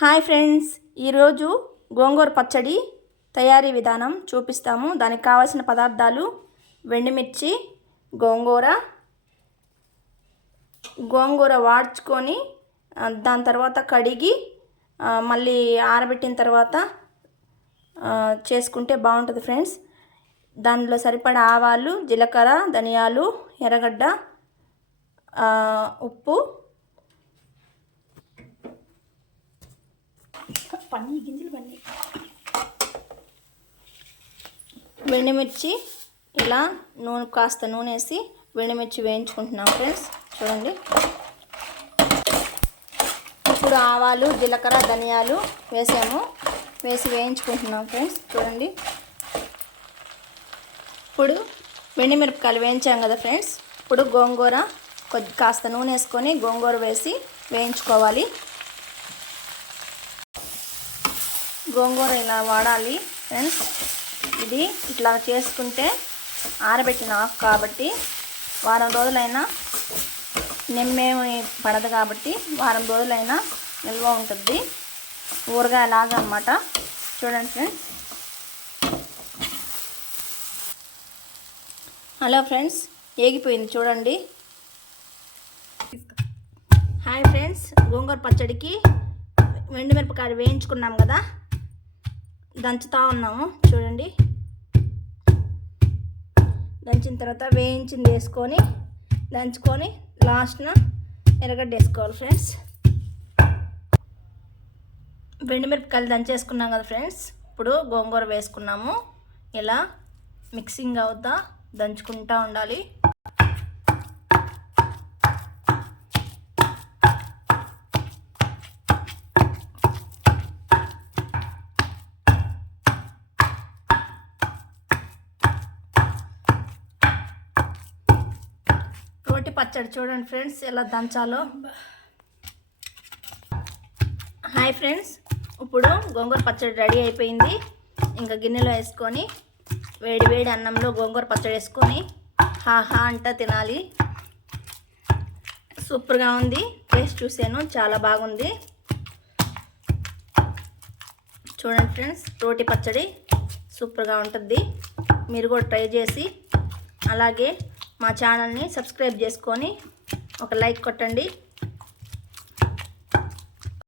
Hi friends, ఈరోజు గోంగూర పచ్చడి తయారీ విధానం చూపిస్తాము. దానికి కావాల్సిన పదార్థాలు: వెండిమిర్చి, గోంగూర వాడ్చుకొని దాని తర్వాత కడిగి మళ్ళీ ఆరబెట్టిన తర్వాత చేసుకుంటే బాగుంటుంది ఫ్రెండ్స్. దానిలో సరిపడా ఆవాలు, జీలకర్ర, ధనియాలు, ఎర్రగడ్డ, ఉప్పు, వెండిమిర్చి. ఇలా కాస్త నూనె వేసి వెండిమిర్చి వేయించుకుంటున్నాం ఫ్రెండ్స్. చూడండి, ఇప్పుడు ఆవాలు, జీలకర్ర, ధనియాలు వేసి వేయించుకుంటున్నాం ఫ్రెండ్స్. చూడండి, ఇప్పుడు వెండిమిరపకాయలు వేయించాం కదా ఫ్రెండ్స్. ఇప్పుడు గోంగూర కాస్త నూనె వేసుకొని గోంగూర వేసి వేయించుకోవాలి. గోంగూర ఇలా వాడాలి ఫ్రెండ్స్. ఇది ఇట్లా చేసుకుంటే ఆరబెట్టిన ఆకు కాబట్టి వారం రోజులైనా నెమ్మేమి పడదు కాబట్టి వారం రోజులైనా నిల్వ ఉంటుంది. ఊరగాయలాగా అన్నమాట. చూడండి ఫ్రెండ్స్. హలో ఫ్రెండ్స్, ఏగిపోయింది చూడండి. హాయ్ ఫ్రెండ్స్, గోంగూర పచ్చడికి వెండిమిరపకాయలు వేయించుకున్నాం కదా, దంచుతూ ఉన్నాము. చూడండి, దంచిన తర్వాత వేయించింది వేసుకొని దంచుకొని లాస్ట్న ఎర్రగడ్డ వేసుకోవాలి ఫ్రెండ్స్. వెండిమిరపకాయలు దంచేసుకున్నాం కదా ఫ్రెండ్స్. ఇప్పుడు గోంగూర వేసుకున్నాము. ఇలా మిక్సింగ్ అవుతా దంచుకుంటూ ఉండాలి. రోటి పచ్చడి చూడండి ఫ్రెండ్స్ ఎలా దంచాలో. హాయ్ ఫ్రెండ్స్, ఇప్పుడు గోంగూర పచ్చడి రెడీ అయిపోయింది. ఇంకా గిన్నెలో వేసుకొని వేడి వేడి అన్నంలో గోంగూర పచ్చడి వేసుకొని హాహా అంటా తినాలి. సూపర్గా ఉంది. టేస్ట్ చూసాను, చాలా బాగుంది. చూడండి ఫ్రెండ్స్, రోటి పచ్చడి సూపర్గా ఉంటుంది. మీరు కూడా ట్రై చేసి అలాగే మా ఛానల్ని సబ్స్క్రైబ్ చేసుకొని ఒక లైక్ కొట్టండి.